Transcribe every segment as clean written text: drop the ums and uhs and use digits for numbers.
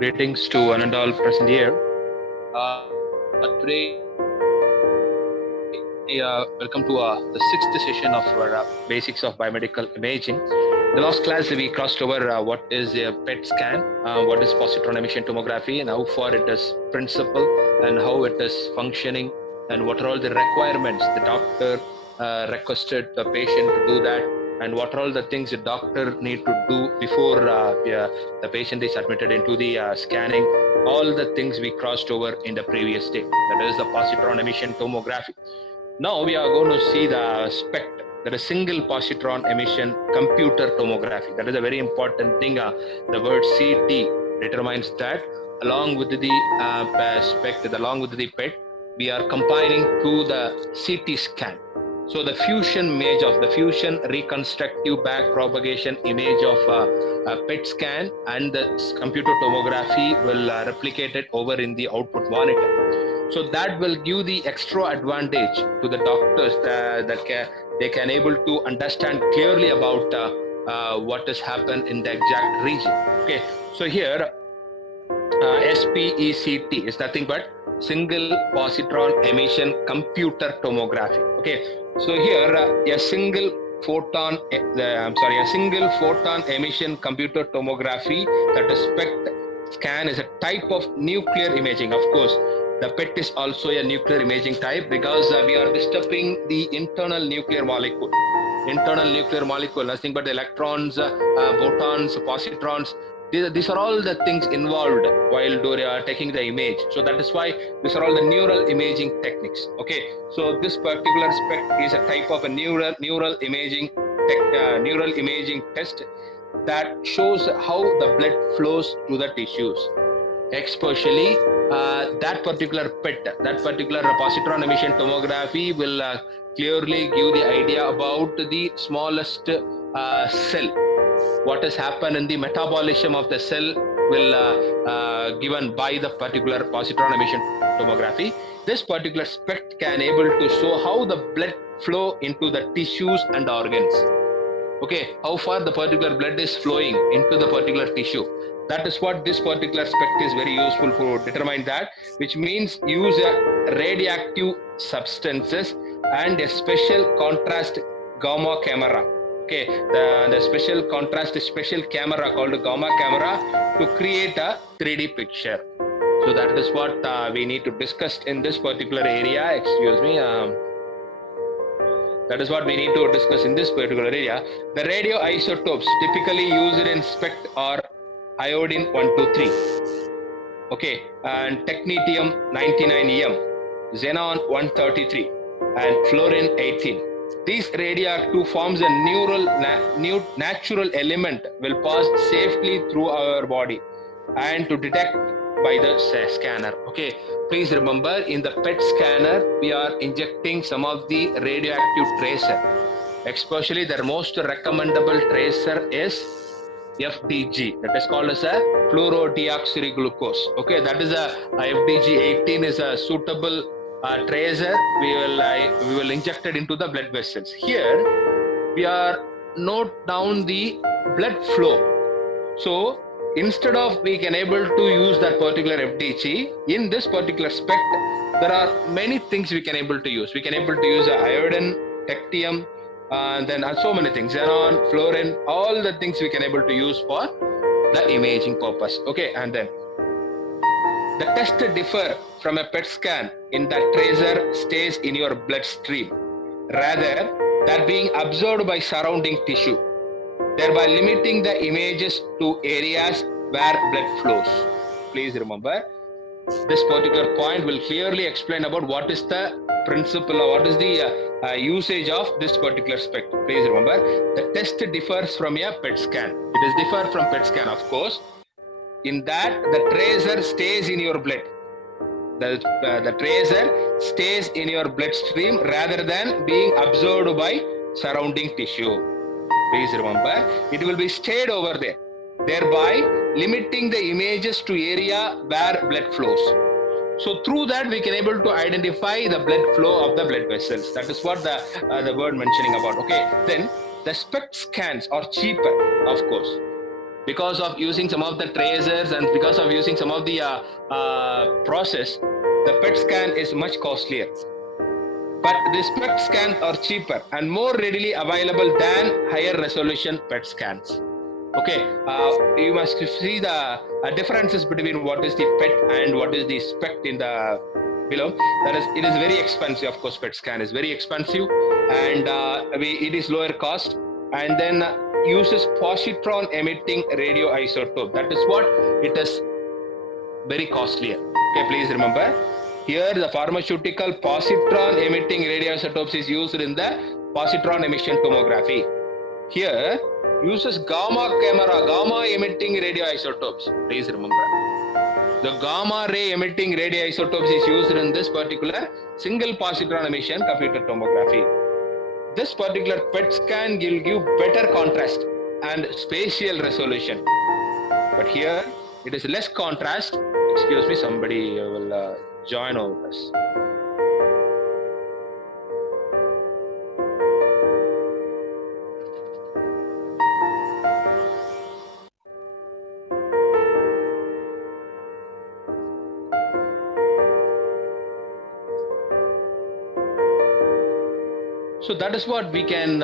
Greetings to one and all present here. Today, welcome to the sixth session of our basics of biomedical imaging. The last class we crossed over what is a PET scan, what is positron emission tomography, and how far it is principle, and how it is functioning, and what are all the requirements the doctor requested the patient to do that, and what are all the things the doctor need to do before the patient is admitted into the scanning. All the things we crossed over in the previous day. That is the positron emission tomography. Now we are going to see the SPECT, that is single positron emission computer tomography. That is a very important thing. The word CT determines that. Along with the SPECT, along with the PET, we are combining to the CT scan. So the fusion image of the fusion reconstructive back propagation image of a PET scan and the computer tomography will replicate it over in the output monitor. So that will give the extra advantage to the doctors that they can able to understand clearly about what has happened in the exact region. Okay, so here SPECT is nothing but single positron emission computer tomography. Okay, so here a single photon emission computer tomography, that is SPECT scan, is a type of nuclear imaging. Of course, the PET is also a nuclear imaging type because we are disturbing the internal nuclear molecule. Internal nuclear molecule, nothing but electrons, photons, positrons. These are all the things involved while taking the image. So that is why these are all the neural imaging techniques. Okay, so this particular SPECT is a type of a neural imaging test that shows how the blood flows to the tissues. Especially that particular PET, that particular positron emission tomography will clearly give the idea about the smallest cell. What has happened in the metabolism of the cell will given by the particular positron emission tomography. This particular SPECT can able to show how the blood flow into the tissues and organs. Okay, how far the particular blood is flowing into the particular tissue. That is what this particular SPECT is very useful for determine that, which means use radioactive substances and a special contrast gamma camera. Okay, the special contrast special camera called gamma camera to create a 3D picture. So that is what we need to discuss in this particular area. Excuse me. That is what we need to discuss in this particular area. The radioisotopes typically used in SPECT are iodine 123, okay, and technetium 99M, xenon 133, and fluorine 18. These radioactive forms a natural element will pass safely through our body and to detect by the scanner. Okay, please remember in the PET scanner we are injecting some of the radioactive tracer. Especially the most recommendable tracer is FDG, that is called as a fluorodeoxyriglucose. Okay, that is a FDG 18 is a suitable tracer. We will inject it into the blood vessels. Here we are note down the blood flow. So instead of we can able to use that particular FDG in this particular SPECT, there are many things we can able to use. We can able to use iodine, technetium, and then so many things, xenon, fluorine, all the things we can able to use for the imaging purpose. Okay, and then the test differ from a PET scan in that tracer stays in your bloodstream, rather than being absorbed by surrounding tissue, thereby limiting the images to areas where blood flows. Please remember, this particular point will clearly explain about what is the principle or what is the usage of this particular SPECT. Please remember, the test differs from a PET scan. It is different from PET scan, of course. In that, the tracer stays in your blood. The tracer stays in your bloodstream rather than being absorbed by surrounding tissue. Please remember, it will be stayed over there, thereby limiting the images to area where blood flows. So through that we can able to identify the blood flow of the blood vessels. That is what the word mentioning about. Okay, then the SPECT scans are cheaper, of course. because of using some of the tracers and because of using some of the process, the PET scan is much costlier. But these PET scans are cheaper and more readily available than higher resolution PET scans. Okay, you must see the differences between what is the PET and what is the SPECT in the below. That is, it is very expensive. Of course, PET scan is very expensive, and it is lower cost, and then uses positron emitting radioisotope. That is what it is very costlier. Okay, please remember. Here, the pharmaceutical positron emitting radioisotopes is used in the positron emission tomography. Here, uses gamma emitting radioisotopes. Please remember. The gamma ray emitting radioisotopes is used in this particular single positron emission computed tomography. This particular PET scan will give better contrast and spatial resolution. But here, it is less contrast. Excuse me, somebody will join over us. So that is what we can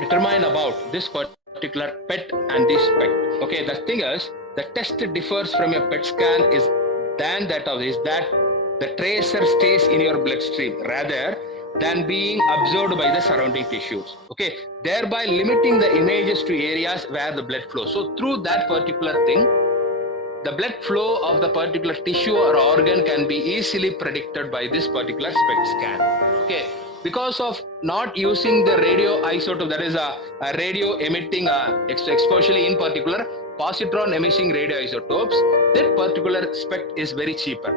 determine about this particular PET and this SPECT. Okay, the thing is, the test differs from a PET scan is that the tracer stays in your bloodstream rather than being absorbed by the surrounding tissues. Okay, thereby limiting the images to areas where the blood flows. So through that particular thing, the blood flow of the particular tissue or organ can be easily predicted by this particular SPECT scan. Okay, because of not using the radioisotope, that is a radio emitting, especially in particular positron emitting radioisotopes, that particular SPECT is very cheaper.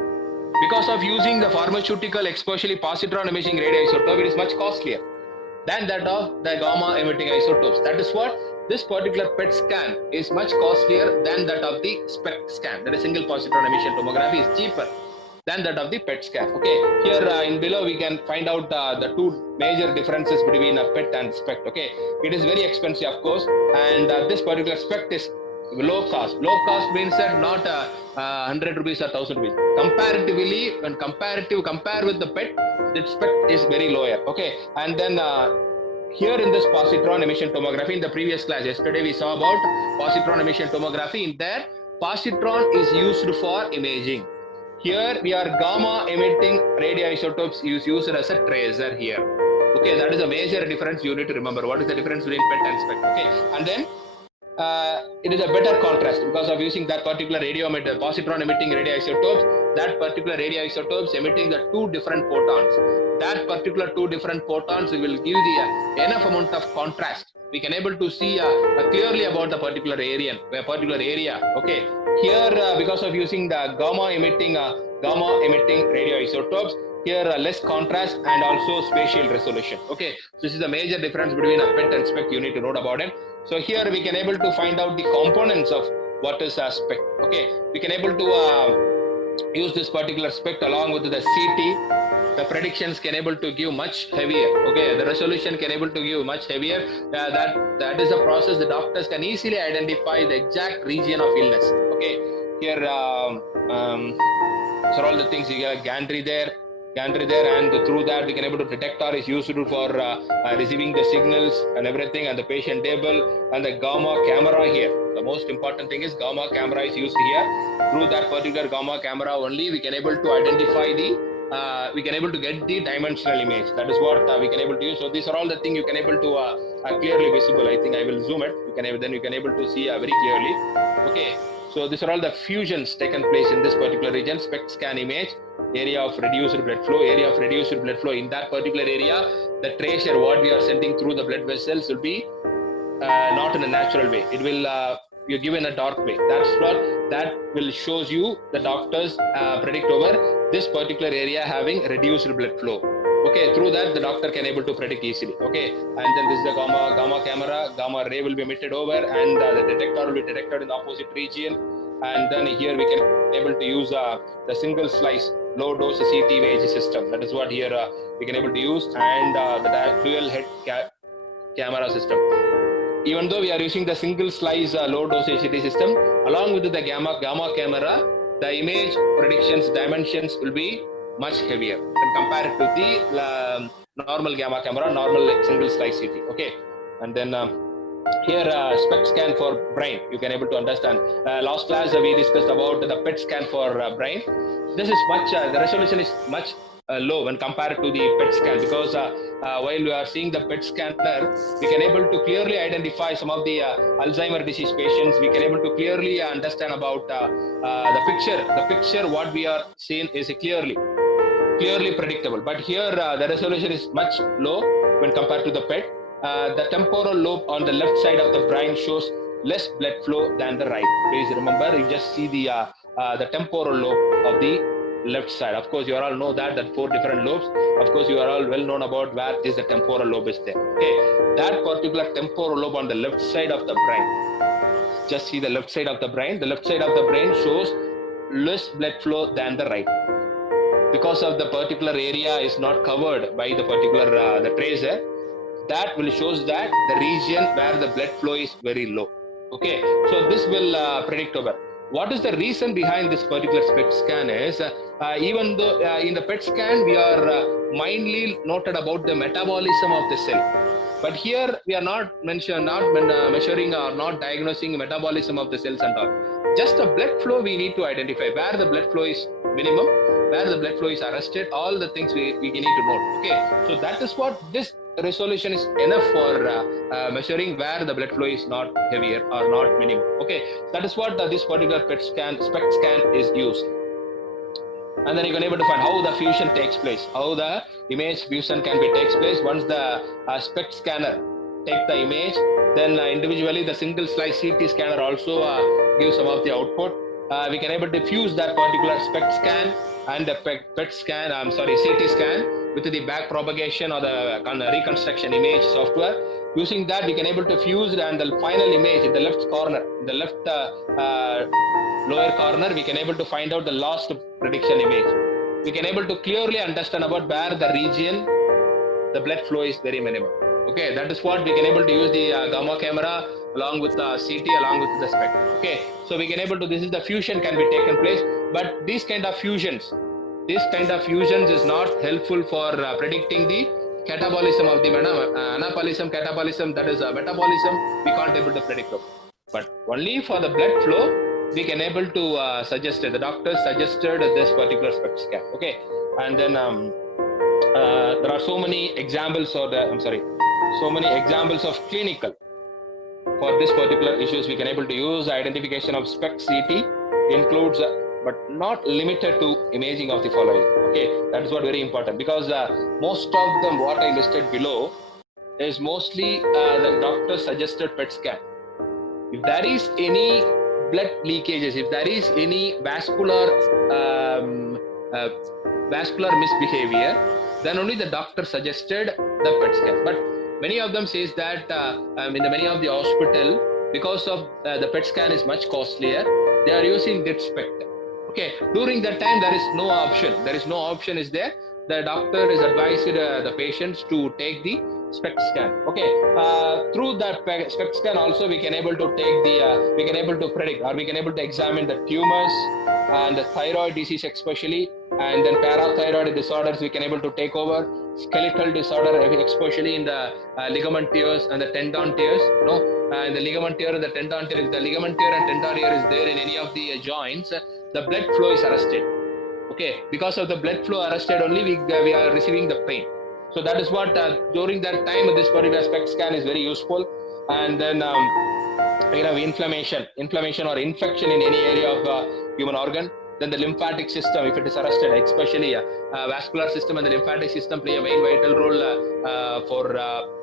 Because of using the pharmaceutical, especially positron emitting radioisotope, it is much costlier than that of the gamma emitting isotopes. That is what this particular PET scan is much costlier than that of the SPECT scan. That is single positron emission tomography is cheaper than that of the PET scan. Okay, here in below we can find out the two major differences between a PET and SPECT. Okay, it is very expensive, of course, and this particular SPECT is low cost. Low cost means that not 100 rupees or 1000 rupees. Comparatively, when compare with the PET, the SPECT is very lower. Okay, and then here in this positron emission tomography, in the previous class yesterday we saw about positron emission tomography. In there, positron is used for imaging. Here we are gamma emitting radioisotopes is used as a tracer here. Okay, that is a major difference you need to remember. What is the difference between PET and SPECT? Okay, and then it is a better contrast because of using that particular positron emitting radioisotopes. That particular radioisotopes emitting the two different photons. That particular two different photons will give the enough amount of contrast. We can able to see clearly about the particular area. Okay, here because of using the gamma emitting radioisotopes, here less contrast and also spatial resolution. Okay, so this is the major difference between a PET and SPECT. You need to note about it. So here we can able to find out the components of what is a SPECT. Okay, we can able to use this particular SPECT along with the CT. The predictions can able to give much heavier. Okay, the resolution can able to give much heavier. That is a process the doctors can easily identify the exact region of illness. Okay, here so all the things you get gantry there, and through that we can able to detector is used for receiving the signals and everything, and the patient table and the gamma camera here. The most important thing is gamma camera is used here. Through that particular gamma camera only we can able to identify the we can able to get the dimensional image. That is what we can able to use. So these are all the things you can able to clearly visible. I think I will zoom it. Then you can able to see very clearly. Okay. So these are all the fusions taken place in this particular region. SPECT scan image, area of reduced blood flow, in that particular area, the tracer what we are sending through the blood vessels will be not in a natural way. It will you're given a dark way. That's what that will shows you the doctors predict over this particular area having reduced blood flow. Okay, through that the doctor can able to predict easily. Okay, and then this is the gamma camera, gamma ray will be emitted over, and the detector will be detected in the opposite region. And then here we can able to use the single slice low dose CT image system. That is what here we can able to use, and the dual head camera system. even though we are using the single slice low dosage CT system, along with the gamma camera, the image predictions dimensions will be much heavier when compared to the normal gamma camera, normal single slice CT. Okay, and then here SPECT scan for brain, you can able to understand. Last class we discussed about the PET scan for brain. This is much, the resolution is much low when compared to the PET scan, because while we are seeing the PET scanner, we can able to clearly identify some of the Alzheimer disease patients. We can able to clearly understand about the picture. The picture what we are seeing is clearly predictable. But here the resolution is much low when compared to the PET. The temporal lobe on the left side of the brain shows less blood flow than the right. Please remember, you just see the temporal lobe of the left side. Of course, you all know that 4 different lobes. Of course, you are all well known about where is the temporal lobe is there. Okay, that particular temporal lobe on the left side of the brain. Just see the left side of the brain. The left side of the brain shows less blood flow than the right, because of the particular area is not covered by the particular the tracer. That will shows that the region where the blood flow is very low. Okay, so this will predict over. What is the reason behind this particular PET scan is, even though in the PET scan we are mainly noted about the metabolism of the cell, but here we are not measuring or not diagnosing metabolism of the cells and all. Just the blood flow we need to identify, where the blood flow is minimum, where the blood flow is arrested, all the things we need to note. Okay, so that is what this resolution is enough for measuring where the blood flow is not heavier or not minimum. Okay, that is what this particular SPECT scan is used. And then you can able to find how the fusion takes place, how the image fusion can be takes place. Once the SPECT scanner take the image, then individually the single slice CT scanner also gives some of the output. We can able to fuse that particular SPECT scan and the PET scan, CT scan with the back propagation or the reconstruction image software. Using that, we can able to fuse and the final image in the left corner, in the left lower corner, we can able to find out the last prediction image. We can able to clearly understand about where the region the blood flow is very minimum. Okay, that is what we can able to use the gamma camera along with the CT along with the SPECT. Okay, so we can able to, this is the fusion can be taken place, but these kind of fusions is not helpful for predicting the catabolism of the anabolism, catabolism, that is metabolism, we can't able to predict it. But only for the blood flow, we can able to suggest it. The doctor suggested this particular SPECT scan. Okay, and then there are so many examples of clinical for this particular issues. We can able to use identification of SPECT CT includes but not limited to imaging of the following. Okay, that is what very important, because most of them what I listed below is mostly the doctor suggested PET scan. If there is any blood leakages, if there is any vascular misbehavior, then only the doctor suggested the PET scan. But many of them says that in many of the hospital, because of the PET scan is much costlier, they are using DIT SPECT. Okay, during that time there is no option. There is no option is there. The doctor is advised the patients to take the SPECT scan. Okay, through that SPECT scan also we can able to take the we can able to predict, or we can able to examine the tumors and the thyroid disease especially, and then parathyroid disorders we can able to take over, skeletal disorder especially in the ligament tears and the tendon tears. In the ligament tear and the tendon tear, if the ligament tear and tendon tear is there in any of the joints, the blood flow is arrested. Okay, because of the blood flow arrested only we are receiving the pain. So that is what during that time this particular SPECT scan is very useful. And then inflammation or infection in any area of human organ, then the lymphatic system, if it is arrested, especially vascular system and the lymphatic system play a very vital role for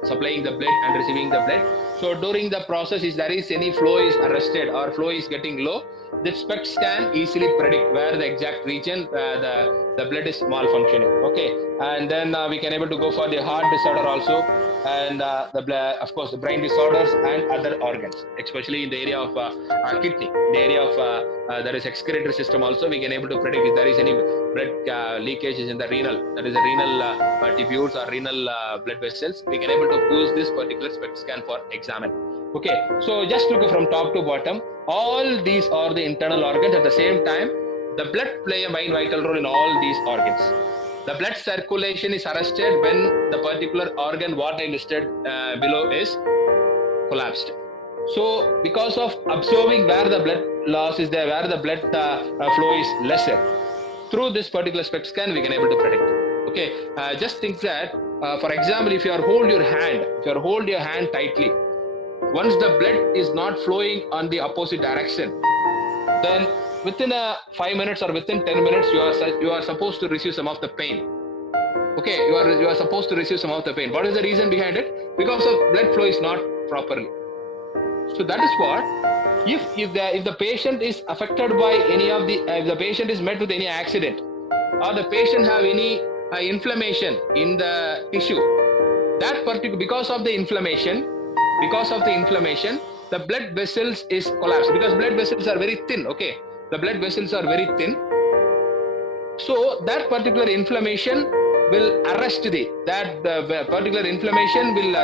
supplying the blood and receiving the blood. So during the process, if there is any flow is arrested or flow is getting low, the SPECT scan easily predict where the exact region the blood is malfunctioning. Okay, and then we can able to go for the heart disorder also, and of course the brain disorders and other organs, especially in the area of kidney, in the area of there is excretory system also. We can able to predict if there is any blood leakages in the renal, that is the renal tubules or renal blood vessels. We can able to use this particular SPECT scan for examine. Okay, so just look from top to bottom. All these are the internal organs. At the same time, the blood play a main vital role in all these organs. The blood circulation is arrested when the particular organ what I listed below is collapsed. So because of observing where the blood loss is there, where the blood flow is lesser, through this particular SPECT scan we can able to predict. Okay, just think that for example, if you hold your hand tightly, once the blood is not flowing on the opposite direction, then within 5 minutes or within 10 minutes you are supposed to receive some of the pain. Okay, you are supposed to receive some of the pain. What is the reason behind it? Because of blood flow is not properly. So that is what, if the patient is affected by any of the, if the patient is met with any accident, or the patient have any inflammation in the tissue, that particular, because of the inflammation, the blood vessels is collapsed, because blood vessels are very thin. Okay, the blood vessels are very thin. So that particular inflammation will arrest the particular inflammation will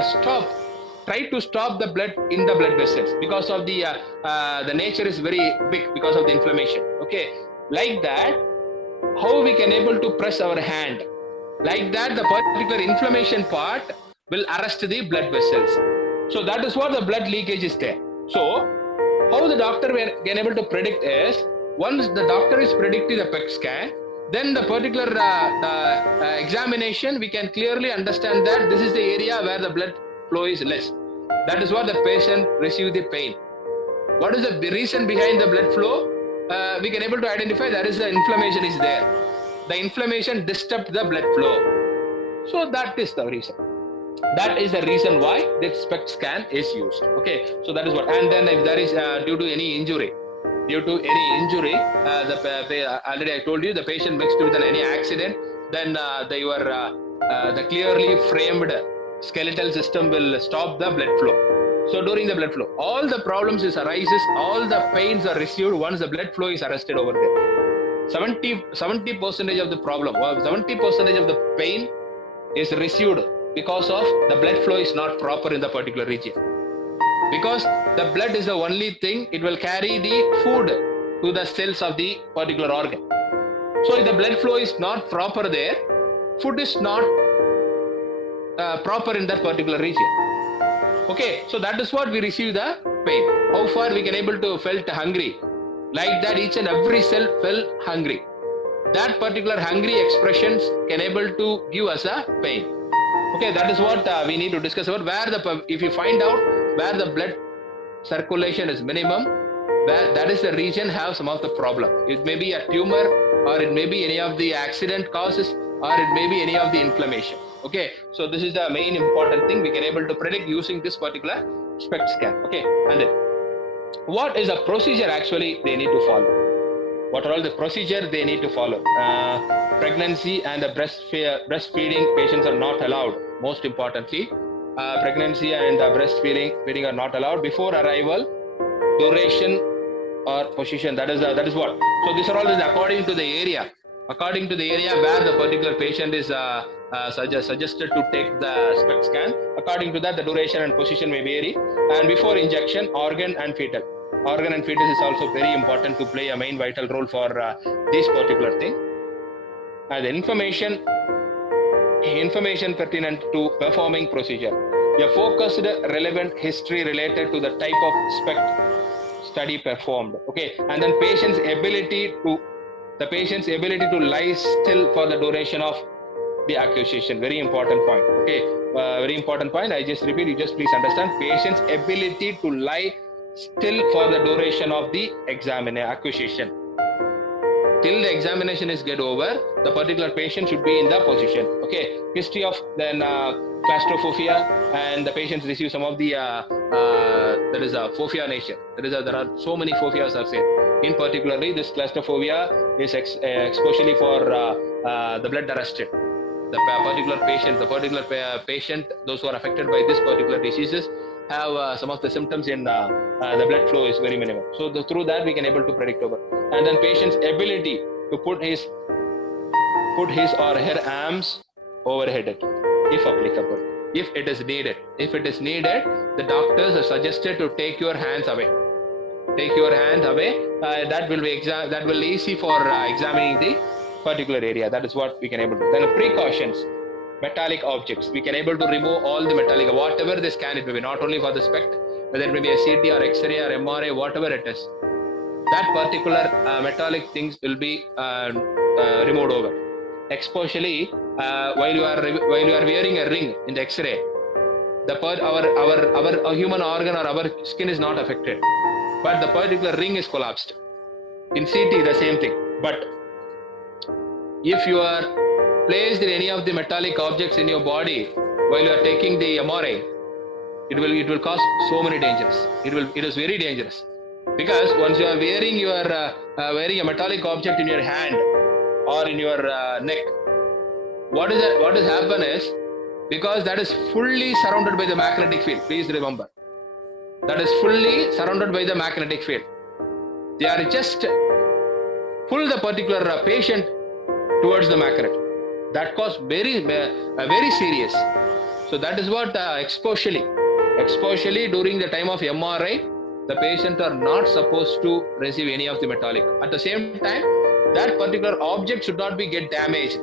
try to stop the blood in the blood vessels, because of the nature is very big because of the inflammation. Okay, like that, how we can able to press our hand, like that the particular inflammation part will arrest the blood vessels. So that is what the blood leakage is there. So how the doctor can able to predict is, once the doctor is predicting the PET scan, then the particular examination we can clearly understand that this is the area where the blood flow is less. That is what the patient receive the pain. What is the reason behind the blood flow? We can able to identify that is the inflammation is there. The inflammation disturbs the blood flow. So that is the reason. That is the reason why this SPECT scan is used. Okay, so that is what. And then if there is due to any injury, already I told you, the patient mixed with any accident, then the clearly framed skeletal system will stop the blood flow. So during the blood flow, all the problems arises, all the pains are received once the blood flow is arrested over there. 70% of the problem, or 70% of the pain is received because of the blood flow is not proper in the particular region. Because the blood is the only thing, it will carry the food to the cells of the particular organ. So if the blood flow is not proper there, food is not proper in that particular region. Okay, so that is what we receive the pain. How far we can able to felt hungry, like that each and every cell felt hungry. That particular hungry expressions can able to give us a pain. Okay, that is what we need to discuss about. If you find out where the blood circulation is minimum, that is the region have some of the problem. It may be a tumor, or it may be any of the accident causes, or it may be any of the inflammation. Okay, so this is the main important thing we can able to predict using this particular SPECT scan. Okay, and then what is the procedure actually they need to follow? What are all the procedure they need to follow? Pregnancy and the breastfeeding patients are not allowed. Most importantly, pregnancy and breastfeeding are not allowed before arrival, duration or position. That is what. So these are all according to the area. According to the area where the particular patient is suggested to take the SPECT scan, according to that the duration and position may vary. And before injection, organ and fetus is also very important to play a main vital role for this particular thing. And the information pertinent to performing procedure. A focused relevant history related to the type of SPECT study performed. Okay, and then the patient's ability to lie still for the duration of the accusation. Very important point. Okay, very important point. I just repeat, you just please understand. Patient's ability to lie still for the duration of the accusation. Till the examination is get over, the particular patient should be in the position. Okay, history of then claustrophobia, and the patients receive some of the that is a phobia nature. There are so many phobias are said. In particularly, this claustrophobia is especially for the blood arrested. The particular patient, those who are affected by this particular diseases, have some of the symptoms in the blood flow is very minimal. So through that we can able to predict over. And then patient's ability to put his or her arms overhead, if applicable. if it is needed. If it is needed, the doctors are suggested to take your hands away. Take your hands away. That will be that will easy for examining the particular area. That is what we can able to. Then precautions. Metallic objects. We can able to remove all the metallic, whatever the scan it may be, not only for the SPECT, whether it may be a CT or X-ray or MRI, whatever it is. That particular metallic things will be removed over. Especially while you are wearing a ring in the X-ray, our human organ or our skin is not affected, but the particular ring is collapsed. In CT, the same thing. But if you are placed in any of the metallic objects in your body while you are taking the MRI, it will cause so many dangers. It is very dangerous, because once you are wearing a metallic object in your hand or in your neck, what has happened is, because that is fully surrounded by the magnetic field. Please remember, that is fully surrounded by the magnetic field. They are just pull the particular patient towards the magnet. That cause very serious. So that is what especially during the time of MRI, the patient are not supposed to receive any of the metallic. At the same time, that particular object should not be get damaged.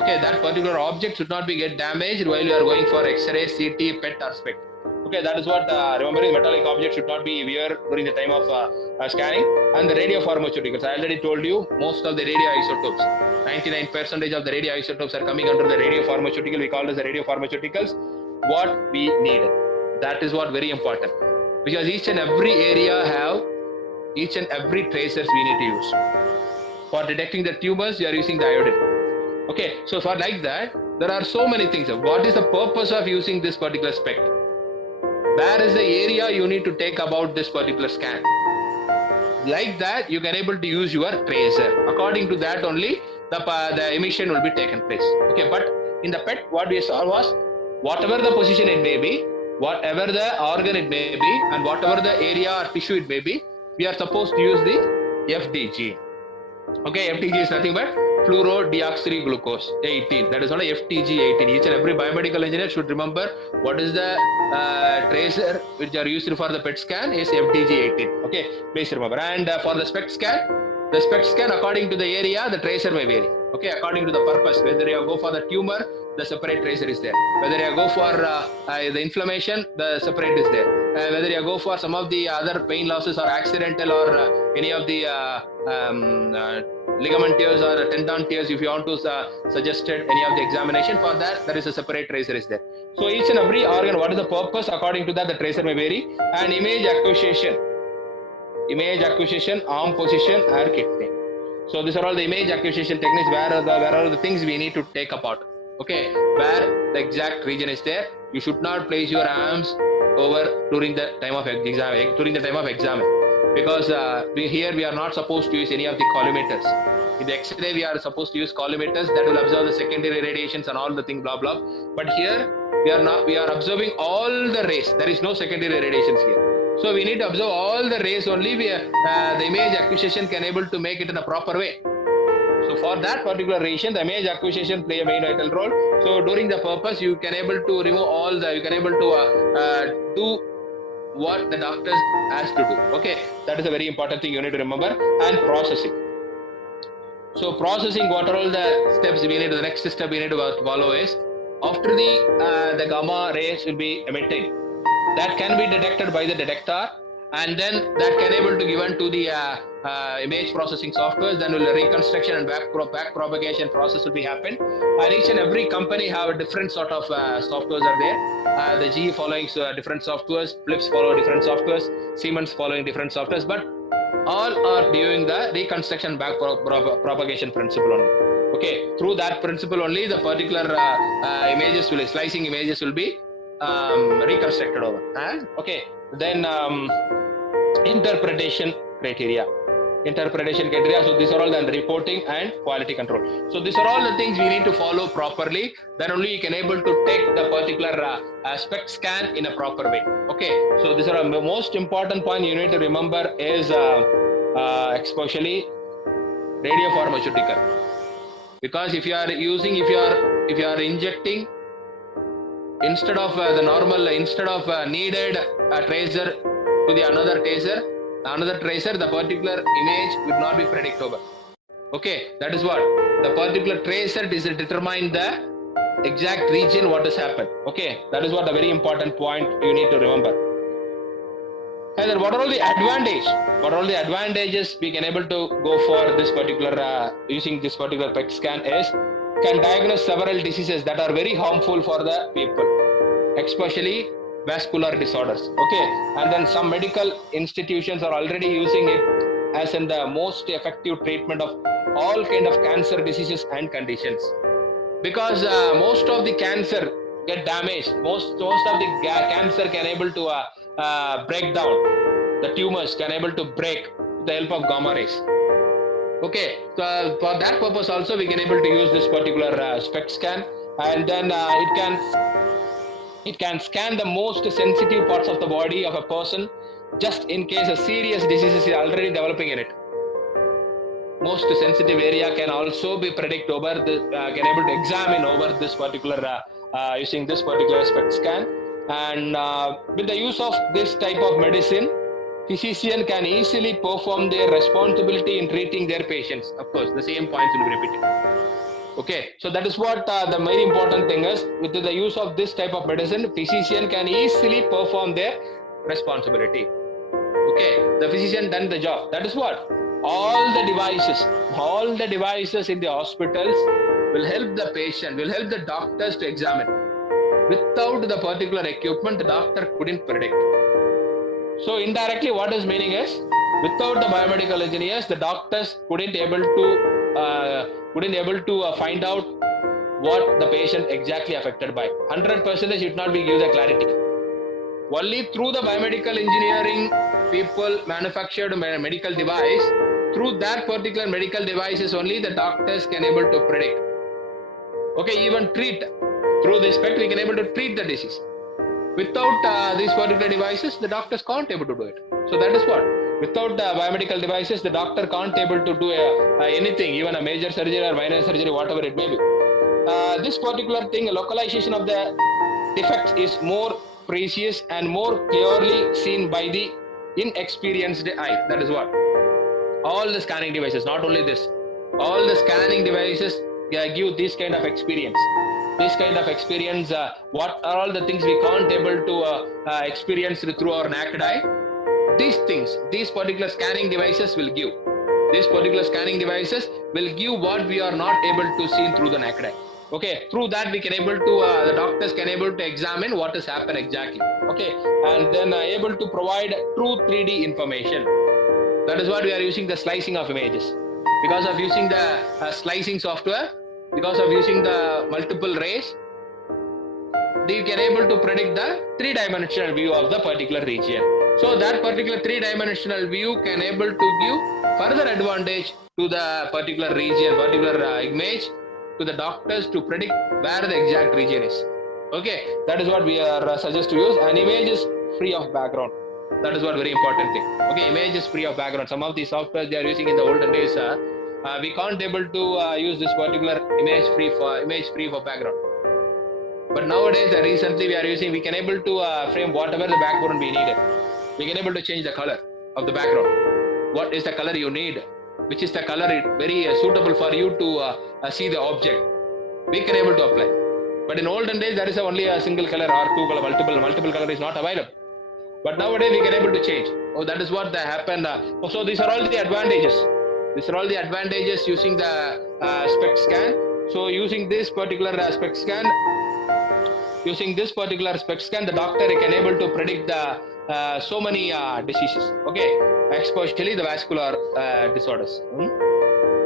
Okay, that particular object should not be get damaged while you are going for X-ray, CT, PET or SPECT. Okay, that is what remembering metallic object should not be wear during the time of scanning. And the radiopharmaceuticals, I already told you, most of the radioisotopes, 99% of the radioisotopes are coming under the radiopharmaceutical. We call it as the radiopharmaceuticals. What we need, that is what very important, because each and every area have each and every tracers we need to use. For detecting the tumors, we are using the iodine. Okay, so for like that, there are so many things. What is the purpose of using this particular SPECT? Where is the area you need to take about this particular scan? Like that, you can able to use your tracer. According to that only, the emission will be taken place. Okay, but in the PET, what we saw was, whatever the position it may be, whatever the organ it may be, and whatever the area or tissue it may be, we are supposed to use the FDG. Okay, FDG is nothing but fluorodeoxyglucose 18. That is not a FTG 18. Each and every biomedical engineer should remember what is the tracer which are used for the PET scan is FTG 18. Okay, please remember. And for the SPECT scan, according to the area, the tracer may vary. Okay, according to the purpose, whether you go for the tumor, the separate tracer is there. Whether you go for the inflammation, the separate is there. Whether you go for some of the other pain losses or accidental or any of the ligament tears or tendon tears, if you want to suggest any of the examination, for that there is a separate tracer is there. So each and every organ, what is the purpose, according to that the tracer may vary. And image acquisition, arm position, hair kidney. So these are all the image acquisition techniques, where are the things we need to take apart. Okay, where the exact region is there. You should not place your arms over during the time of exam, because here we are not supposed to use any of the collimators. In the X-ray, we are supposed to use collimators that will observe the secondary radiations and all the thing, blah blah. But here we are not. We are observing all the rays. There is no secondary radiations here. So we need to observe all the rays only. The image acquisition can able to make it in a proper way. So for that particular reason, the image acquisition play a main vital role. So during the purpose, you can able to remove all the, you can able to do what the doctors has to do. Okay, that is a very important thing you need to remember. And processing. So processing, what are all the steps we need? The next step we need to follow is, after the gamma rays will be emitted, that can be detected by the detector, and then that can able to given to the image processing software. Then will reconstruction and back propagation process will be happen. And each and every company have a different sort of softwares are there. The GE following different softwares, Philips follow different softwares, Siemens following different softwares, but all are doing the reconstruction back propagation principle only. Okay, through that principle only, the particular slicing images will be reconstructed over. Okay, then interpretation criteria. So these are all the reporting and quality control. So these are all the things we need to follow properly. Then only you can able to take the particular SPECT scan in a proper way. Okay, so these are the most important point you need to remember is especially radiopharmaceutical. Because if you are injecting instead of the normal, instead of needed tracer to the another tracer, the particular image would not be predictable. Okay, that is what the particular tracer is determine the exact region what has happened. Okay, that is what a very important point you need to remember. And then what are all the advantages? What are all the advantages we can able to go for this particular using this particular PET scan is can diagnose several diseases that are very harmful for the people, especially vascular disorders. Okay, and then some medical institutions are already using it as in the most effective treatment of all kind of cancer diseases and conditions, because most of the cancer get damaged. Most of the cancer can able to break down. The tumors can able to break with the help of gamma rays. Okay, so for that purpose also we can able to use this particular SPECT scan, and then it can scan the most sensitive parts of the body of a person, just in case a serious disease is already developing in it. Most sensitive area can also be predict over the can able to examine over this particular using this particular SPECT scan. And with the use of this type of medicine, physician can easily perform their responsibility in treating their patients. Of course, the same points will be repeated. Okay, so that is what the very important thing is. With the use of this type of medicine, physician can easily perform their responsibility. Okay, the physician done the job. That is what all the devices in the hospitals will help the patient, will help the doctors to examine. Without the particular equipment, the doctor couldn't predict. So indirectly, what is meaning is, without the biomedical engineers, the doctors couldn't able to find out what the patient exactly affected by. 100% should not be give the clarity. Only through the biomedical engineering, people manufactured a medical device. Through that particular medical devices only the doctors can able to predict. Okay, even treat. Through this SPECT, we can able to treat the disease. Without these particular devices, the doctors can't able to do it. So that is what. Without biomedical devices, the doctor can't able to do anything, even a major surgery or minor surgery, whatever it may be. This particular thing, localization of the defects is more precious and more clearly seen by the inexperienced eye. That is what. All the scanning devices, not only this, all the scanning devices give this kind of experience. This kind of experience, what are all the things we can't able to experience through our naked eye? These things, these particular scanning devices will give. These particular scanning devices will give what we are not able to see through the naked eye. Okay, through that we can able to, the doctors can able to examine what has happened exactly. Okay, and then able to provide true 3D information. That is what we are using the slicing of images. Because of using the slicing software, because of using the multiple rays, they can able to predict the three-dimensional view of the particular region. So that particular three-dimensional view can able to give further advantage to the particular region, particular image, to the doctors to predict where the exact region is. Okay, that is what we are suggest to use. An image is free of background. That is what very important thing. Okay, image is free of background. Some of the software they are using in the olden days, we can't able to use this particular image free for background. But nowadays, recently we can able to frame whatever the background we needed. We can able to change the color of the background. What is the color you need? Which is the color very suitable for you to see the object? We can able to apply. But in olden days, there is only a single color or two color, multiple color is not available. But nowadays we can able to change. Oh, that is what happened. So these are all the advantages. These are all the advantages using the SPECT scan. So using this particular SPECT scan, the doctor can able to predict the so many diseases. Okay, especially the vascular disorders.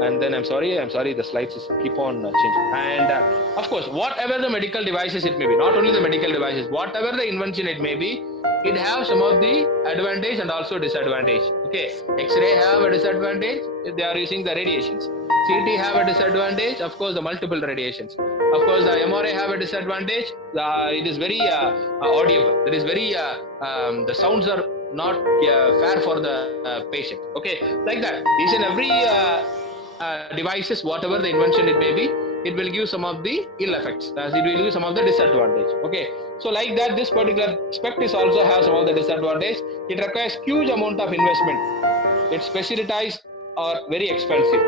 And then I'm sorry, the slides keep on changing. And of course, whatever the medical devices it may be, not only the medical devices, whatever the invention it may be, it has some of the advantage and also disadvantage. Okay, X-ray have a disadvantage, they are using the radiations. CT have a disadvantage, of course, the multiple radiations. Of course, the MRI have a disadvantage, it is very audible. It is very, the sounds are not fair for the patient. Okay, like that. Each and every devices, whatever the invention it may be, it will give some of the ill effects, as it will give some of the disadvantage. Okay, so like that, this particular spect is also has some of the disadvantage. It requires huge amount of investment. It's specialized or very expensive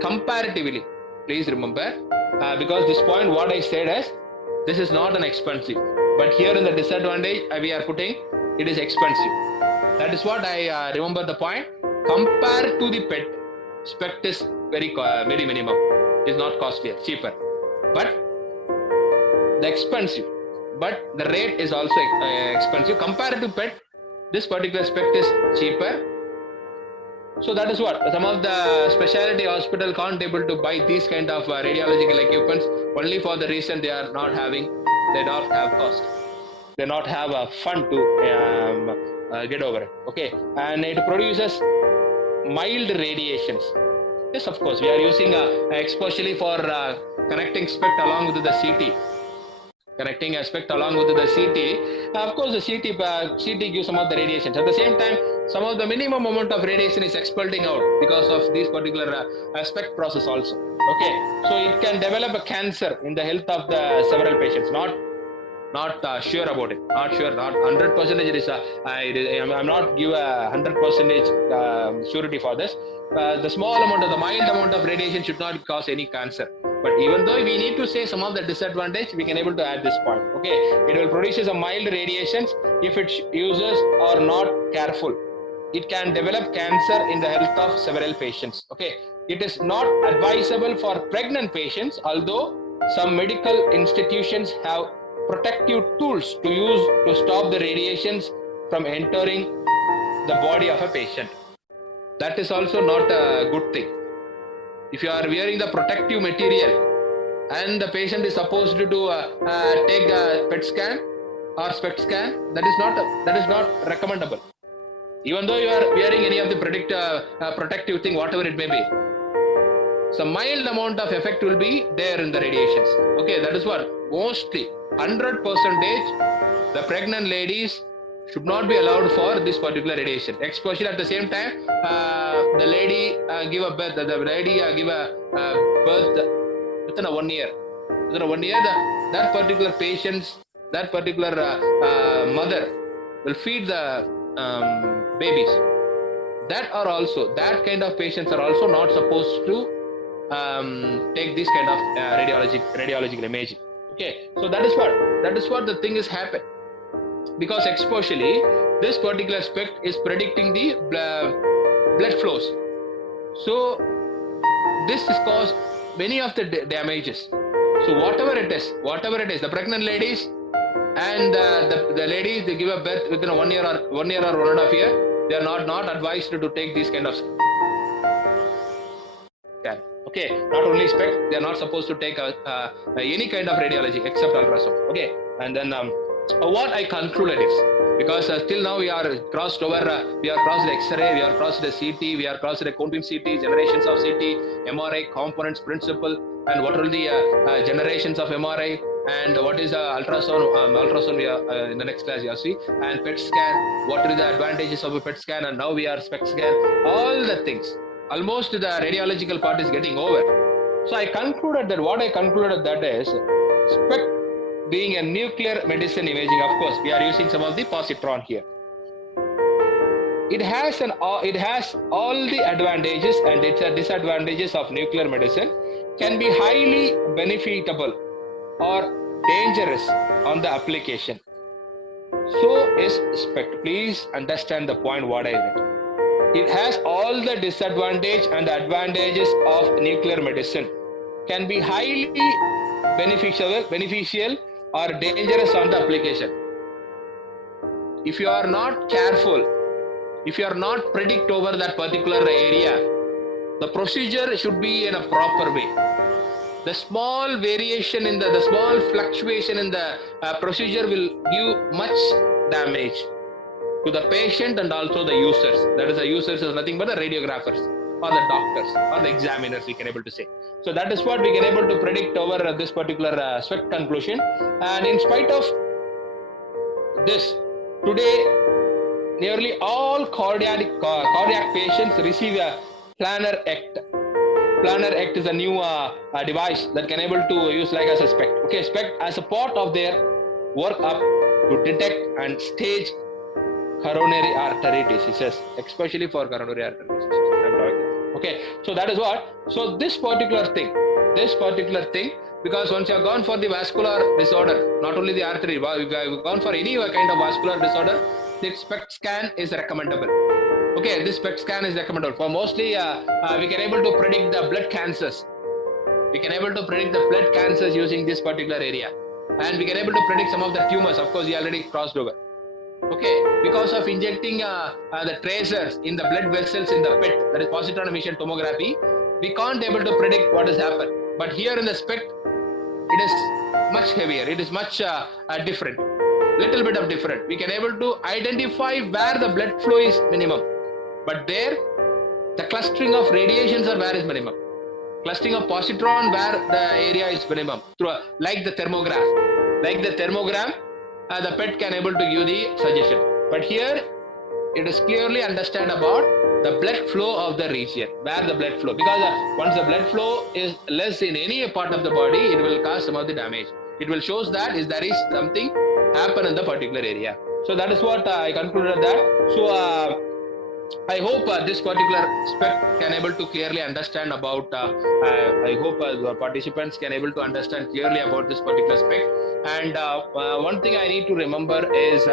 comparatively. Please remember, because this point what I said is this is not an expensive, but here in the disadvantage we are putting it is expensive. That is what I remember the point. Compared to the pet, spect is very minimum. It's not costlier, cheaper, but the expensive. But the rate is also expensive compared to pet. This particular spect is cheaper. So that is what some of the specialty hospital can't able to buy these kind of radiological equipments only for the reason they are not having, they don't have cost, they not have a fund to get over it. Okay, and it produces mild radiations. Yes, of course, we are using especially for connecting spect along with the CT. Connecting aspect along with the CT. Of course, the CT gives some of the radiations. At the same time, some of the minimum amount of radiation is expelling out because of this particular aspect process also. Okay, so it can develop a cancer in the health of the several patients. Not sure about it. Not sure. Not 100%. It is. I'm not give a 100% surety for this. The small amount of the mild amount of radiation should not cause any cancer. But even though we need to say some of the disadvantage, we can able to add this point. Okay, it will produce a mild radiations if its users are not careful. It can develop cancer in the health of several patients. Okay, it is not advisable for pregnant patients, although some medical institutions have protective tools to use to stop the radiations from entering the body of a patient. That is also not a good thing. If you are wearing the protective material and the patient is supposed to take a PET scan or SPECT scan, that is not recommendable. Even though you are wearing any of the protective thing, whatever it may be, some mild amount of effect will be there in the radiations. Okay, that is what mostly 100% the pregnant ladies should not be allowed for this particular radiation. Especially at the same time, the lady give a birth. The lady give a birth within a 1 year. Within a 1 year, that particular patient's, that particular mother will feed the babies. That kind of patients are also not supposed to take this kind of radiological imaging. Okay, so that is what the thing is happened. Because especially this particular aspect is predicting the blood flows. So this is caused many of the damages. So whatever it is, the pregnant ladies and the ladies, they give a birth within a 1 year or 1.5 years, they are not advised to take these kind of scan. Okay, not only SPECT, they are not supposed to take any kind of radiology except ultrasound. Okay, and then what I concluded is, because till now we are crossed over, we are crossed the X-ray, we are crossed the CT, we are crossed the quantum CT, generations of CT, MRI, components, principle, and what are the generations of MRI, and what is ultrasound. Ultrasound we are in the next class you'll see, and PET scan. What are the advantages of a PET scan? And now we are SPECT scan. All the things. Almost the radiological part is getting over. So I concluded that what I concluded that is SPECT being a nuclear medicine imaging. Of course, we are using some of the positron here. It has all the advantages and its disadvantages of nuclear medicine. Can be highly beneficial or dangerous on the application. So is SPECT. Please understand the point what I read. It has all the disadvantages and the advantages of nuclear medicine. Can be highly beneficial or dangerous on the application. If you are not careful, if you are not predict over that particular area, the procedure should be in a proper way. The small variation in the small fluctuation in the procedure will give much damage to the patient and also the users. That is, the users is nothing but the radiographers or the doctors or the examiners, we can able to say. So that is what we can able to predict over this particular SPECT conclusion. And in spite of this, today nearly all cardiac patients receive a planar ECT. Planar Act is a new device that can able to use like as a SPECT. Okay, SPECT as a part of their work up to detect and stage coronary artery diseases, especially for coronary artery diseases. I'm talking. Okay, so that is what. So this particular thing, because once you have gone for the vascular disorder, not only the artery, if you have gone for any kind of vascular disorder, the SPECT scan is recommendable. Okay, this SPECT scan is recommendable for mostly. We can able to predict the blood cancers. We can able to predict the blood cancers using this particular area, and we can able to predict some of the tumors. Of course, we already crossed over. Okay, because of injecting the tracers in the blood vessels in the PET, that is positron emission tomography, we can't able to predict what has happened. But here in the SPECT, it is much heavier. It is much different. Little bit of different. We can able to identify where the blood flow is minimum, but there the clustering of radiations are where is minimum. Clustering of positron where the area is minimum. Through like the thermograph, the PET can able to give the suggestion. But here it is clearly understand about the blood flow of the region, where the blood flow, because once the blood flow is less in any part of the body, it will cause some of the damage. It will shows that is there is something happen in the particular area. So that is what I concluded that. So I hope this particular SPECT can able to clearly understand about. I hope the participants can able to understand clearly about this particular SPECT. And one thing I need to remember is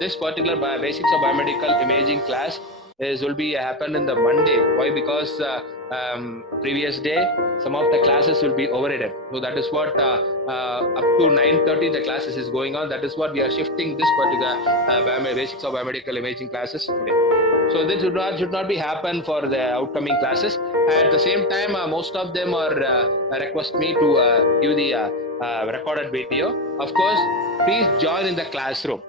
this particular basics of biomedical imaging class will be happen in the Monday. Why? Because previous day some of the classes will be overridden. So that is what up to 9:30 the classes is going on. That is what we are shifting this particular basics of biomedical imaging classes today. So this should not be happen for the upcoming classes. At the same time, most of them are request me to give the recorded video. Of course, please join in the classroom.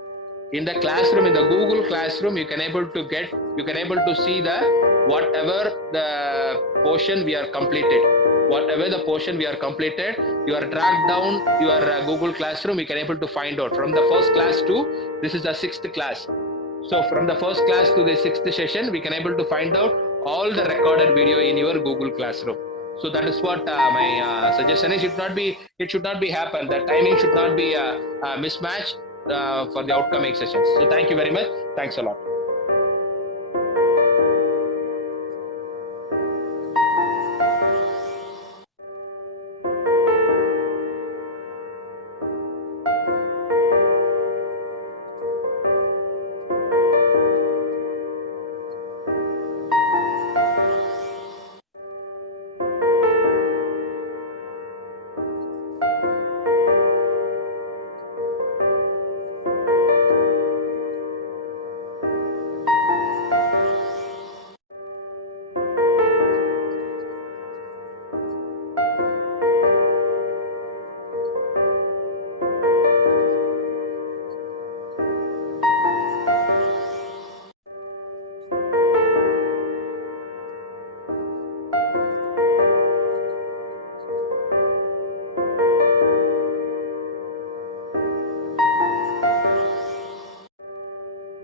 In the classroom, in the Google Classroom, you can able to see the whatever the portion we are completed. Whatever the portion we are completed, you are dragged down your Google Classroom. You can able to find out from the first class to this is the 6th class. So from the first class to the 6th session, we can able to find out all the recorded video in your Google Classroom. So that is what my suggestion is. It should not be happen. The timing should not be mismatched for the upcoming sessions. So thank you very much. Thanks a lot.